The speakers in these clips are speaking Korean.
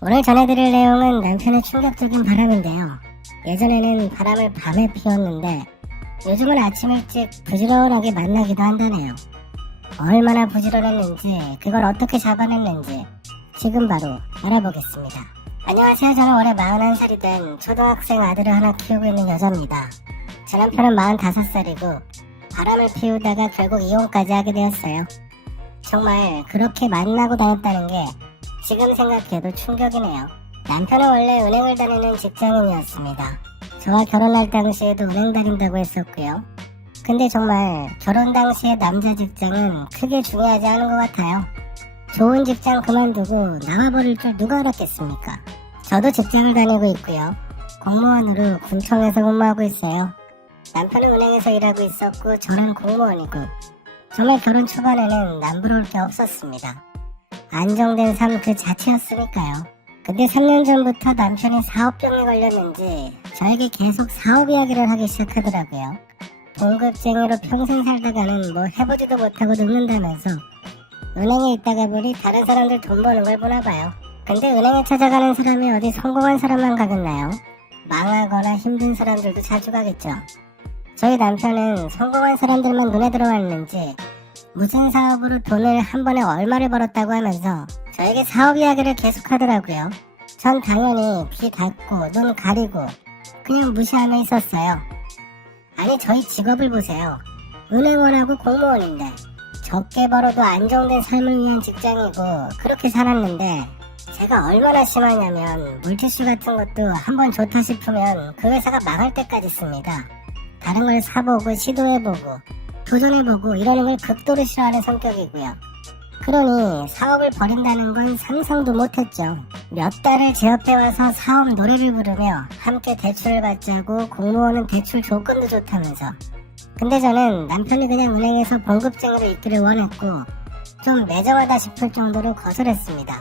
오늘 전해드릴 내용은 남편의 충격적인 바람인데요. 예전에는 바람을 밤에 피웠는데 요즘은 아침 일찍 부지런하게 만나기도 한다네요. 얼마나 부지런했는지, 그걸 어떻게 잡아냈는지 지금 바로 알아보겠습니다. 안녕하세요. 저는 올해 41살이 된 초등학생 아들을 하나 키우고 있는 여자입니다. 제 남편은 45살이고 바람을 피우다가 결국 이혼까지 하게 되었어요. 정말 그렇게 만나고 다녔다는 게 지금 생각해도 충격이네요. 남편은 원래 은행을 다니는 직장인이었습니다. 저와 결혼할 당시에도 은행 다닌다고 했었고요. 근데 정말 결혼 당시의 남자 직장은 크게 중요하지 않은 것 같아요. 좋은 직장 그만두고 나와버릴 줄 누가 알았겠습니까? 저도 직장을 다니고 있고요. 공무원으로 군청에서 근무하고 있어요. 남편은 은행에서 일하고 있었고 저는 공무원이고, 정말 결혼 초반에는 남부러울 게 없었습니다. 안정된 삶 그 자체였으니까요. 근데 3년 전부터 남편이 사업병에 걸렸는지 저에게 계속 사업 이야기를 하기 시작하더라고요. 봉급쟁이로 평생 살다가는 뭐 해보지도 못하고 늙는다면서 은행에 있다가 보니 다른 사람들 돈 버는 걸 보나봐요. 근데 은행에 찾아가는 사람이 어디 성공한 사람만 가겠나요? 망하거나 힘든 사람들도 자주 가겠죠. 저희 남편은 성공한 사람들만 눈에 들어왔는지 무슨 사업으로 돈을 한 번에 얼마를 벌었다고 하면서 저에게 사업 이야기를 계속 하더라고요. 전 당연히 귀 닫고 눈 가리고 그냥 무시하며 있었어요. 아니, 저희 직업을 보세요. 은행원하고 공무원인데 적게 벌어도 안정된 삶을 위한 직장이고 그렇게 살았는데, 제가 얼마나 심하냐면 물티슈 같은 것도 한번 좋다 싶으면 그 회사가 망할 때까지 씁니다. 다른 걸 사보고 시도해보고 도전해보고 이러는 걸 극도로 싫어하는 성격이고요. 그러니 사업을 벌인다는 건 상상도 못했죠. 몇 달을 제 옆에 와서 사업 노래를 부르며 함께 대출을 받자고 공무원은 대출 조건도 좋다면서. 근데 저는 남편이 그냥 은행에서 봉급쟁이로 있기를 원했고 좀 매정하다 싶을 정도로 거절했습니다.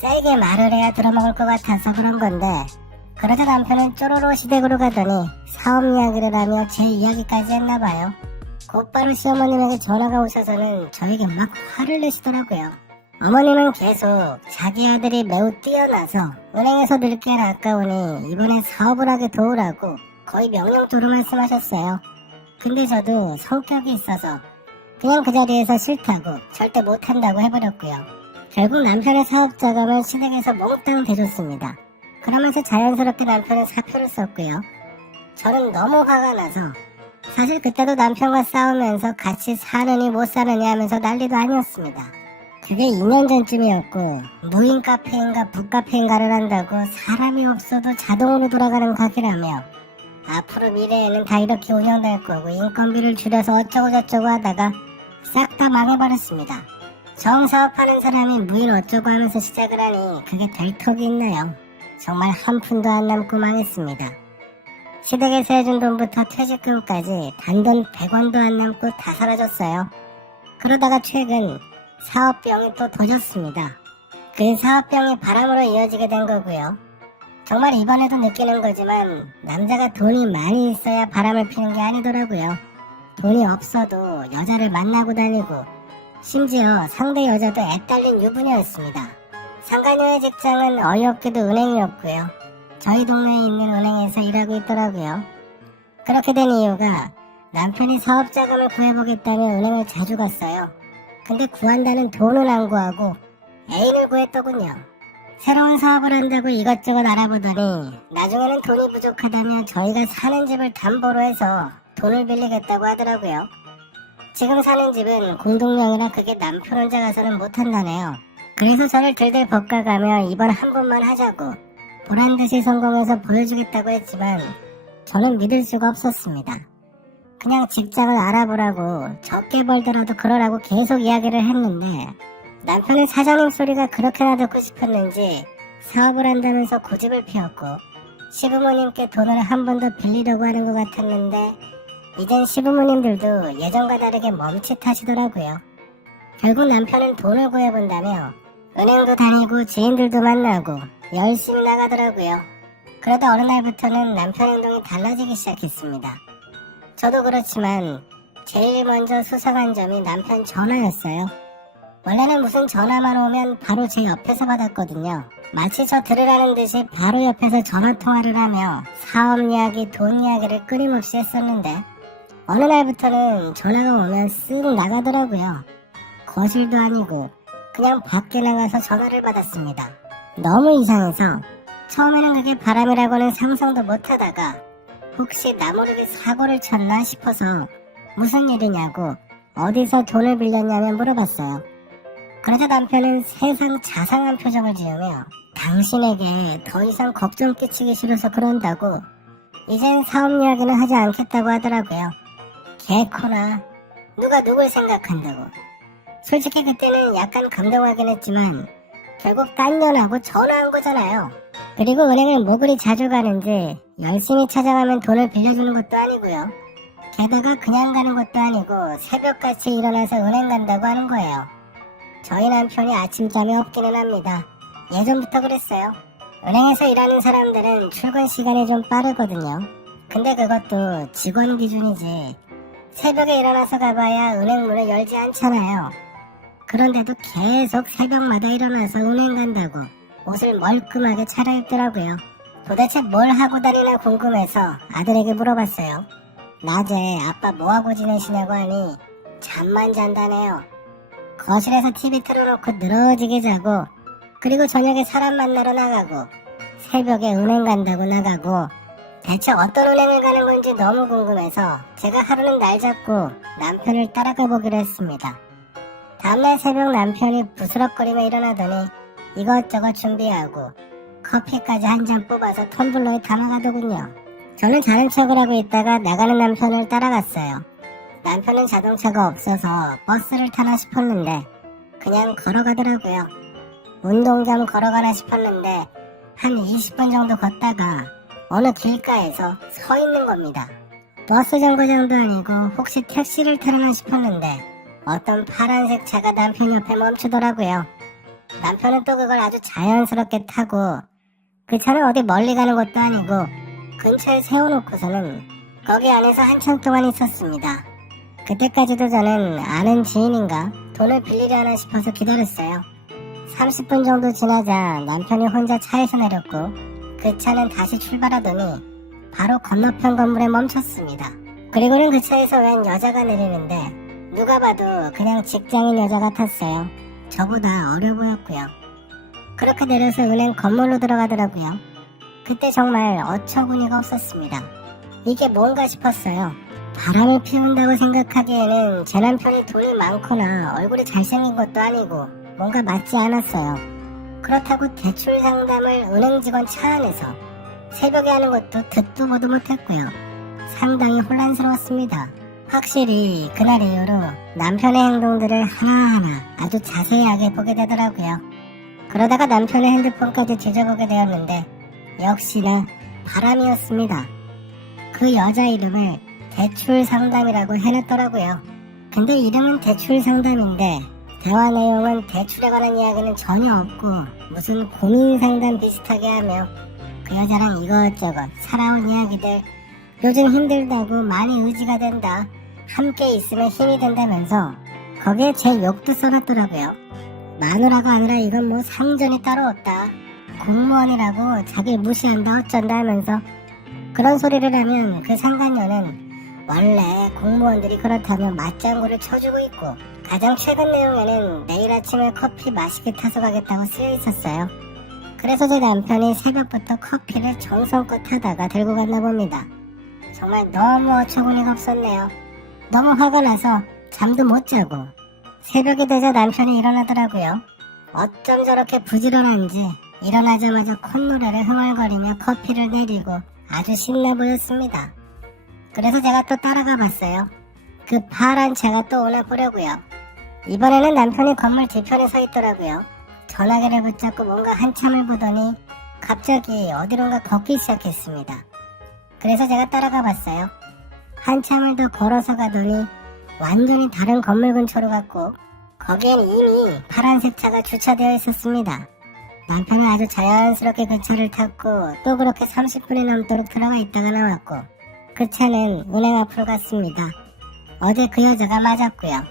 세게 말을 해야 들어먹을 것 같아서 그런 건데, 그러자 남편은 쪼로로 시댁으로 가더니 사업 이야기를 하며 제 이야기까지 했나봐요. 곧바로 시어머님에게 전화가 오셔서는 저에게 막 화를 내시더라고요. 어머님은 계속 자기 아들이 매우 뛰어나서 은행에서 늙기엔 아까우니 이번에 사업을 하게 도우라고 거의 명령조로 말씀하셨어요. 근데 저도 성격이 있어서 그냥 그 자리에서 싫다고 절대 못한다고 해버렸고요. 결국 남편의 사업 자금을 시댁에서 몽땅 대줬습니다. 그러면서 자연스럽게 남편은 사표를 썼고요. 저는 너무 화가 나서, 사실 그때도 남편과 싸우면서 같이 사느니 못 사느니 하면서 난리도 아니었습니다. 그게 2년 전쯤이었고 무인 카페인가 북카페인가를 한다고 사람이 없어도 자동으로 돌아가는 가게라며 앞으로 미래에는 다 이렇게 운영될 거고 인건비를 줄여서 어쩌고 저쩌고 하다가 싹 다 망해버렸습니다. 정사업하는 사람이 무인 어쩌고 하면서 시작을 하니 그게 될 턱이 있나요? 정말 한 푼도 안 남고 망했습니다. 시댁에서 해준 돈부터 퇴직금까지 단돈 100원도 안 남고 다 사라졌어요. 그러다가 최근 사업병이 또 도졌습니다. 그 사업병이 바람으로 이어지게 된 거고요. 정말 이번에도 느끼는 거지만 남자가 돈이 많이 있어야 바람을 피는 게 아니더라고요. 돈이 없어도 여자를 만나고 다니고 심지어 상대 여자도 애딸린 유부녀였습니다. 상간녀의 직장은 어이없게도 은행이었고요. 저희 동네에 있는 은행에서 일하고 있더라고요. 그렇게 된 이유가 남편이 사업자금을 구해보겠다며 은행을 자주 갔어요. 근데 구한다는 돈은 안 구하고 애인을 구했더군요. 새로운 사업을 한다고 이것저것 알아보더니 나중에는 돈이 부족하다며 저희가 사는 집을 담보로 해서 돈을 빌리겠다고 하더라고요. 지금 사는 집은 공동명이라 그게 남편 혼자 가서는 못한다네요. 그래서 저를 들들 볶아가며 이번 한 번만 하자고 보란듯이 성공해서 보여주겠다고 했지만 저는 믿을 수가 없었습니다. 그냥 직장을 알아보라고 적게 벌더라도 그러라고 계속 이야기를 했는데, 남편의 사장님 소리가 그렇게나 듣고 싶었는지 사업을 한다면서 고집을 피웠고 시부모님께 돈을 한 번 더 빌리려고 하는 것 같았는데, 이젠 시부모님들도 예전과 다르게 멈칫하시더라고요. 결국 남편은 돈을 구해본다며 은행도 다니고 지인들도 만나고 열심히 나가더라고요. 그러다 어느 날부터는 남편 행동이 달라지기 시작했습니다. 저도 그렇지만 제일 먼저 수상한 점이 남편 전화였어요. 원래는 무슨 전화만 오면 바로 제 옆에서 받았거든요. 마치 저 들으라는 듯이 바로 옆에서 전화통화를 하며 사업 이야기, 돈 이야기를 끊임없이 했었는데 어느 날부터는 전화가 오면 쓱 나가더라고요. 거실도 아니고 그냥 밖에 나가서 전화를 받았습니다. 너무 이상해서 처음에는 그게 바람이라고는 상상도 못하다가 혹시 나 모르게 사고를 쳤나 싶어서 무슨 일이냐고 어디서 돈을 빌렸냐며 물어봤어요. 그러자 남편은 세상 자상한 표정을 지으며 당신에게 더 이상 걱정 끼치기 싫어서 그런다고 이젠 사업 이야기는 하지 않겠다고 하더라고요. 개코나 누가 누굴 생각한다고. 솔직히 그때는 약간 감동하긴 했지만 결국 딴 년하고 전화한 거잖아요. 그리고 은행을 뭐 그리 자주 가는지 열심히 찾아가면 돈을 빌려주는 것도 아니고요. 게다가 그냥 가는 것도 아니고 새벽같이 일어나서 은행 간다고 하는 거예요. 저희 남편이 아침잠이 없기는 합니다. 예전부터 그랬어요. 은행에서 일하는 사람들은 출근 시간이 좀 빠르거든요. 근데 그것도 직원 기준이지 새벽에 일어나서 가봐야 은행 문을 열지 않잖아요. 그런데도 계속 새벽마다 일어나서 은행 간다고 옷을 멀끔하게 차려입더라고요. 도대체 뭘 하고 다니나 궁금해서 아들에게 물어봤어요. 낮에 아빠 뭐하고 지내시냐고 하니 잠만 잔다네요. 거실에서 TV 틀어놓고 늘어지게 자고 그리고 저녁에 사람 만나러 나가고 새벽에 은행 간다고 나가고 대체 어떤 은행을 가는 건지 너무 궁금해서 제가 하루는 날 잡고 남편을 따라가 보기로 했습니다. 다음날 새벽 남편이 부스럭거리며 일어나더니 이것저것 준비하고 커피까지 한 잔 뽑아서 텀블러에 담아가더군요. 저는 자는 척을 하고 있다가 나가는 남편을 따라갔어요. 남편은 자동차가 없어서 버스를 타나 싶었는데 그냥 걸어가더라고요. 운동 겸 걸어가나 싶었는데 한 20분 정도 걷다가 어느 길가에서 서 있는 겁니다. 버스 정거장도 아니고 혹시 택시를 타려나 싶었는데 어떤 파란색 차가 남편 옆에 멈추더라고요. 남편은 또 그걸 아주 자연스럽게 타고 그 차는 어디 멀리 가는 것도 아니고 근처에 세워놓고서는 거기 안에서 한참 동안 있었습니다. 그때까지도 저는 아는 지인인가 돈을 빌리려 하나 싶어서 기다렸어요. 30분 정도 지나자 남편이 혼자 차에서 내렸고 그 차는 다시 출발하더니 바로 건너편 건물에 멈췄습니다. 그리고는 그 차에서 웬 여자가 내리는데 누가 봐도 그냥 직장인 여자 같았어요. 저보다 어려 보였고요. 그렇게 내려서 은행 건물로 들어가더라고요. 그때 정말 어처구니가 없었습니다. 이게 뭔가 싶었어요. 바람을 피운다고 생각하기에는 제 남편이 돈이 많거나 얼굴이 잘생긴 것도 아니고 뭔가 맞지 않았어요. 그렇다고 대출 상담을 은행 직원 차 안에서 새벽에 하는 것도 듣도 보도 못했고요. 상당히 혼란스러웠습니다. 확실히 그날 이후로 남편의 행동들을 하나하나 아주 자세하게 보게 되더라고요. 그러다가 남편의 핸드폰까지 뒤져보게 되었는데 역시나 바람이었습니다. 그 여자 이름을 대출 상담이라고 해놨더라고요. 근데 이름은 대출 상담인데 대화 내용은 대출에 관한 이야기는 전혀 없고 무슨 고민 상담 비슷하게 하며 그 여자랑 이것저것 살아온 이야기들, 요즘 힘들다고 많이 의지가 된다, 함께 있으면 힘이 된다면서 거기에 제 욕도 써놨더라고요. 마누라가 아니라 이건 뭐 상전이 따로 없다, 공무원이라고 자기를 무시한다 어쩐다 하면서 그런 소리를 하면 그 상간녀는 원래 공무원들이 그렇다며 맞장구를 쳐주고 있고 가장 최근 내용에는 내일 아침에 커피 맛있게 타서 가겠다고 쓰여 있었어요. 그래서 제 남편이 새벽부터 커피를 정성껏 타다가 들고 갔나 봅니다. 정말 너무 어처구니가 없었네요. 너무 화가 나서 잠도 못 자고 새벽이 되자 남편이 일어나더라고요. 어쩜 저렇게 부지런한지 일어나자마자 콧노래를 흥얼거리며 커피를 내리고 아주 신나 보였습니다. 그래서 제가 또 따라가 봤어요. 그 파란 차가 또 오나 보려고요. 이번에는 남편이 건물 뒤편에 서 있더라고요. 전화기를 붙잡고 뭔가 한참을 보더니 갑자기 어디론가 걷기 시작했습니다. 그래서 제가 따라가 봤어요. 한참을 더 걸어서 가더니 완전히 다른 건물 근처로 갔고 거기엔 이미 파란색 차가 주차되어 있었습니다. 남편은 아주 자연스럽게 그 차를 탔고 또 그렇게 30분이 넘도록 들어가 있다가 나왔고 그 차는 은행 앞으로 갔습니다. 어제 그 여자가 맞았고요.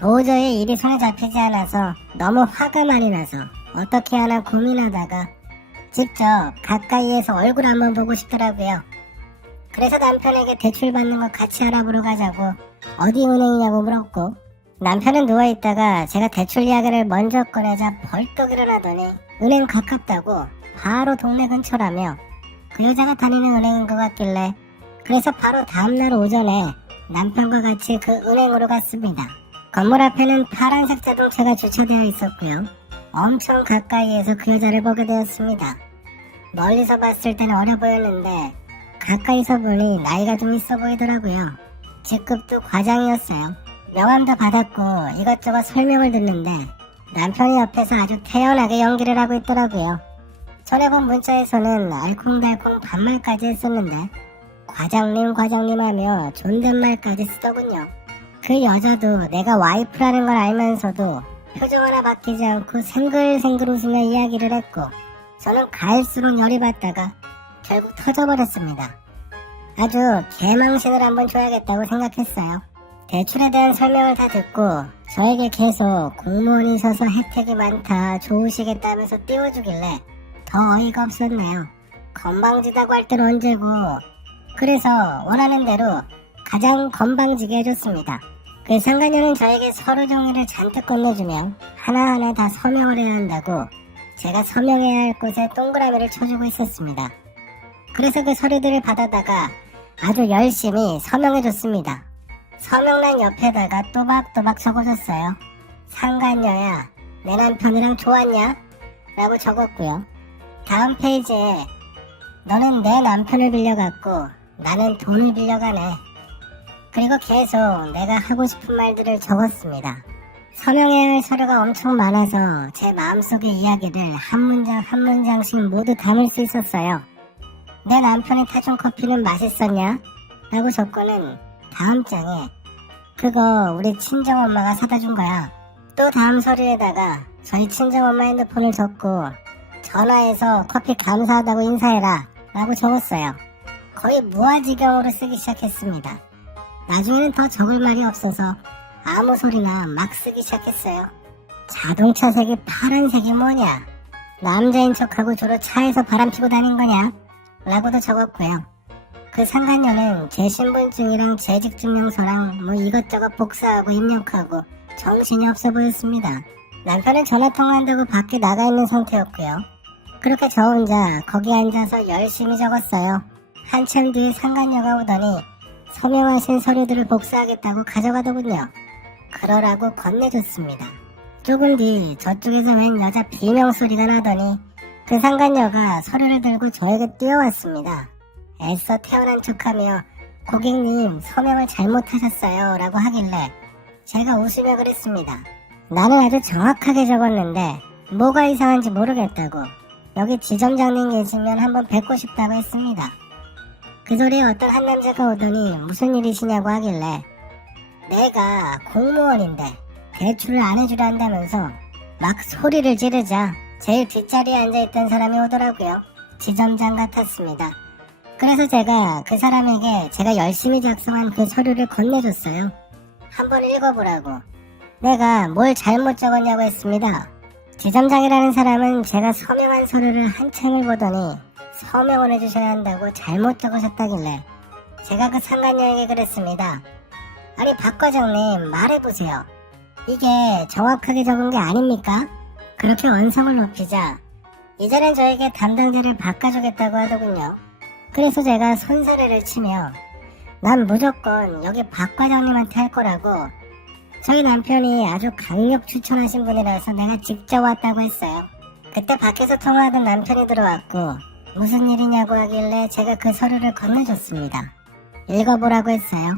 도저히 일이 손에 잡히지 않아서 너무 화가 많이 나서 어떻게 하나 고민하다가 직접 가까이에서 얼굴 한번 보고 싶더라고요. 그래서 남편에게 대출 받는 거 같이 알아보러 가자고 어디 은행이냐고 물었고, 남편은 누워있다가 제가 대출 이야기를 먼저 꺼내자 벌떡 일어나더니 은행 가깝다고 바로 동네 근처라며 그 여자가 다니는 은행인 것 같길래, 그래서 바로 다음날 오전에 남편과 같이 그 은행으로 갔습니다. 건물 앞에는 파란색 자동차가 주차되어 있었고요. 엄청 가까이에서 그 여자를 보게 되었습니다. 멀리서 봤을 때는 어려 보였는데 가까이서 보니 나이가 좀 있어 보이더라고요. 직급도 과장이었어요. 명함도 받았고 이것저것 설명을 듣는데 남편이 옆에서 아주 태연하게 연기를 하고 있더라고요. 전에 본 문자에서는 알콩달콩 반말까지 했었는데 과장님 하며 존댓말까지 쓰더군요. 그 여자도 내가 와이프라는 걸 알면서도 표정 하나 바뀌지 않고 생글생글 웃으며 이야기를 했고, 저는 갈수록 열이 받다가 결국 터져버렸습니다. 아주 개망신을 한번 줘야겠다고 생각했어요. 대출에 대한 설명을 다 듣고 저에게 계속 공무원이셔서 혜택이 많다, 좋으시겠다면서 띄워주길래 더 어이가 없었네요. 건방지다고 할 땐 언제고. 그래서 원하는 대로 가장 건방지게 해줬습니다. 그 상간녀는 저에게 서류 종이를 잔뜩 건네주며 하나하나 다 서명을 해야 한다고 제가 서명해야 할 곳에 동그라미를 쳐주고 있었습니다. 그래서 그 서류들을 받아다가 아주 열심히 서명해줬습니다. 서명란 옆에다가 또박또박 적어줬어요. 상간녀야, 내 남편이랑 좋았냐? 라고 적었고요. 다음 페이지에 너는 내 남편을 빌려갔고 나는 돈을 빌려가네. 그리고 계속 내가 하고 싶은 말들을 적었습니다. 서명해야 할 서류가 엄청 많아서 제 마음속의 이야기를 한 문장 한 문장씩 모두 담을 수 있었어요. 내 남편이 타준 커피는 맛있었냐? 라고 적고는 다음 장에 그거 우리 친정엄마가 사다 준 거야. 또 다음 서류에다가 저희 친정엄마 핸드폰을 적고 전화해서 커피 감사하다고 인사해라 라고 적었어요. 거의 무아지경으로 쓰기 시작했습니다. 나중에는 더 적을 말이 없어서 아무 소리나 막 쓰기 시작했어요. 자동차 색이 파란색이 뭐냐? 남자인 척하고 주로 차에서 바람 피고 다닌 거냐? 라고도 적었고요. 그 상간녀는 제 신분증이랑 재직증명서랑 뭐 이것저것 복사하고 입력하고 정신이 없어 보였습니다. 남편은 전화통화한다고 밖에 나가 있는 상태였고요. 그렇게 저 혼자 거기 앉아서 열심히 적었어요. 한참 뒤에 상간녀가 오더니 서명하신 서류들을 복사하겠다고 가져가더군요. 그러라고 건네줬습니다. 조금 뒤 저쪽에서 웬 여자 비명 소리가 나더니 그 상간녀가 서류를 들고 저에게 뛰어왔습니다. 애써 태어난 척하며 고객님 서명을 잘못하셨어요 라고 하길래 제가 웃으며 그랬습니다. 나는 아주 정확하게 적었는데 뭐가 이상한지 모르겠다고 여기 지점장님 계시면 한번 뵙고 싶다고 했습니다. 그 소리에 어떤 한 남자가 오더니 무슨 일이시냐고 하길래 내가 공무원인데 대출을 안 해주려 한다면서 막 소리를 지르자 제일 뒷자리에 앉아있던 사람이 오더라고요. 지점장 같았습니다. 그래서 제가 그 사람에게 제가 열심히 작성한 그 서류를 건네줬어요. 한번 읽어보라고. 내가 뭘 잘못 적었냐고 했습니다. 지점장이라는 사람은 제가 서명한 서류를 한참을 보더니 서명을 해주셔야 한다고 잘못 적으셨다길래 제가 그 상간녀에게 그랬습니다. 아니 박 과장님 말해보세요. 이게 정확하게 적은 게 아닙니까? 그렇게 언성을 높이자 이제는 저에게 담당자를 바꿔주겠다고 하더군요. 그래서 제가 손사래를 치며 난 무조건 여기 박 과장님한테 할 거라고 저희 남편이 아주 강력 추천하신 분이라서 내가 직접 왔다고 했어요. 그때 밖에서 통화하던 남편이 들어왔고 무슨 일이냐고 하길래 제가 그 서류를 건네줬습니다. 읽어보라고 했어요.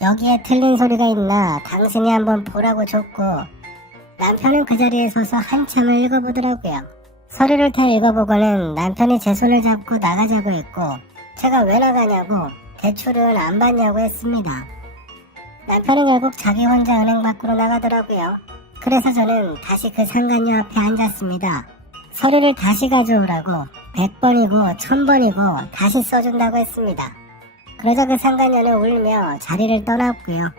여기에 틀린 소리가 있나 당신이 한번 보라고 줬고 남편은 그 자리에 서서 한참을 읽어보더라고요. 서류를 다 읽어보고는 남편이 제 손을 잡고 나가자고 했고 제가 왜 나가냐고 대출은 안 받냐고 했습니다. 남편은 결국 자기 혼자 은행 밖으로 나가더라고요. 그래서 저는 다시 그 상간녀 앞에 앉았습니다. 서류를 다시 가져오라고 100번이고 1000번이고 다시 써준다고 했습니다. 그러자 그 상간녀는 울며 자리를 떠났고요.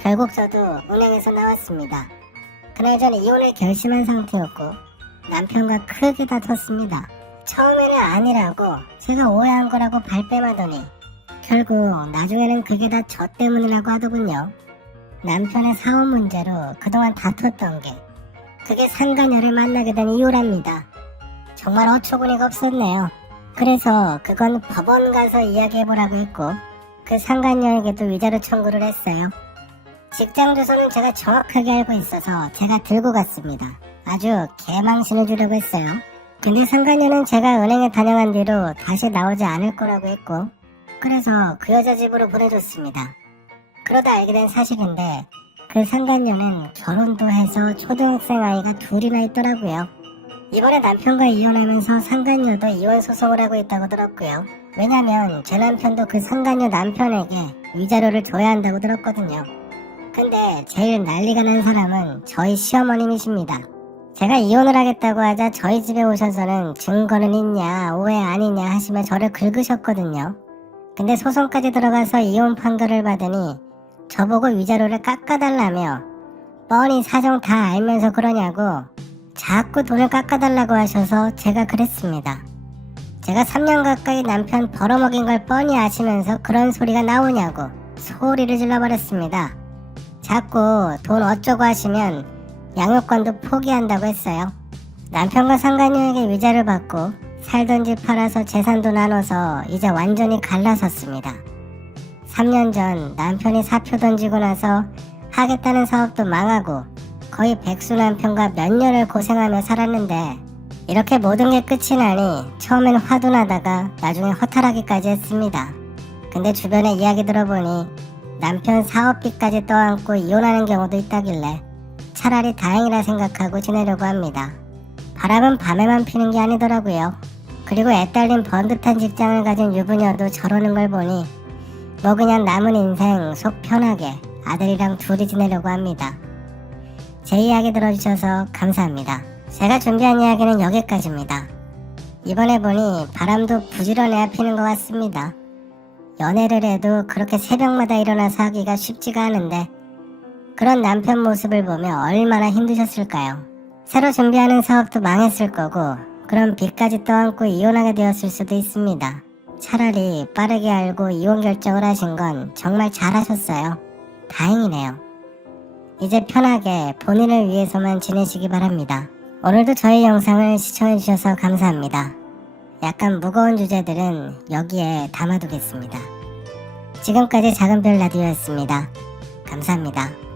결국 저도 은행에서 나왔습니다. 그날 저는 이혼을 결심한 상태였고 남편과 크게 다퉜습니다. 처음에는 아니라고 제가 오해한 거라고 발뺌하더니 결국 나중에는 그게 다 저 때문이라고 하더군요. 남편의 사업 문제로 그동안 다퉜던 게 그게 상간녀를 만나게 된 이유랍니다. 정말 어처구니가 없었네요. 그래서 그건 법원 가서 이야기해보라고 했고 그 상간녀에게도 위자료 청구를 했어요. 직장 주소는 제가 정확하게 알고 있어서 제가 들고 갔습니다. 아주 개망신을 주려고 했어요. 근데 상간녀는 제가 은행에 다녀간 뒤로 다시 나오지 않을 거라고 했고 그래서 그 여자 집으로 보내줬습니다. 그러다 알게 된 사실인데 그 상간녀는 결혼도 해서 초등학생 아이가 둘이나 있더라고요. 이번에 남편과 이혼하면서 상간녀도 이혼 소송을 하고 있다고 들었고요. 왜냐면 제 남편도 그 상간녀 남편에게 위자료를 줘야 한다고 들었거든요. 근데 제일 난리가 난 사람은 저희 시어머님이십니다. 제가 이혼을 하겠다고 하자 저희 집에 오셔서는 증거는 있냐 오해 아니냐 하시며 저를 긁으셨거든요. 근데 소송까지 들어가서 이혼 판결을 받으니 저보고 위자료를 깎아달라며 뻔히 사정 다 알면서 그러냐고 자꾸 돈을 깎아달라고 하셔서 제가 그랬습니다. 제가 3년 가까이 남편 벌어먹인 걸 뻔히 아시면서 그런 소리가 나오냐고 소리를 질러버렸습니다. 자꾸 돈 어쩌고 하시면 양육권도 포기한다고 했어요. 남편과 상간녀에게 위자료 받고 살던 집 팔아서 재산도 나눠서 이제 완전히 갈라섰습니다. 3년 전 남편이 사표 던지고 나서 하겠다는 사업도 망하고 거의 백수 남편과 몇 년을 고생하며 살았는데 이렇게 모든 게 끝이 나니 처음엔 화도 나다가 나중에 허탈하기까지 했습니다. 근데 주변에 이야기 들어보니 남편 사업비까지 떠안고 이혼하는 경우도 있다길래 차라리 다행이라 생각하고 지내려고 합니다. 바람은 밤에만 피는 게 아니더라고요. 그리고 애딸린 번듯한 직장을 가진 유부녀도 저러는 걸 보니 뭐 그냥 남은 인생 속 편하게 아들이랑 둘이 지내려고 합니다. 제 이야기 들어주셔서 감사합니다. 제가 준비한 이야기는 여기까지입니다. 이번에 보니 바람도 부지런해야 피는 것 같습니다. 연애를 해도 그렇게 새벽마다 일어나서 하기가 쉽지가 않은데 그런 남편 모습을 보며 얼마나 힘드셨을까요? 새로 준비하는 사업도 망했을 거고 그런 빚까지 떠안고 이혼하게 되었을 수도 있습니다. 차라리 빠르게 알고 이혼 결정을 하신 건 정말 잘하셨어요. 다행이네요. 이제 편하게 본인을 위해서만 지내시기 바랍니다. 오늘도 저희 영상을 시청해주셔서 감사합니다. 약간 무거운 주제들은 여기에 담아두겠습니다. 지금까지 작은별 라디오였습니다. 감사합니다.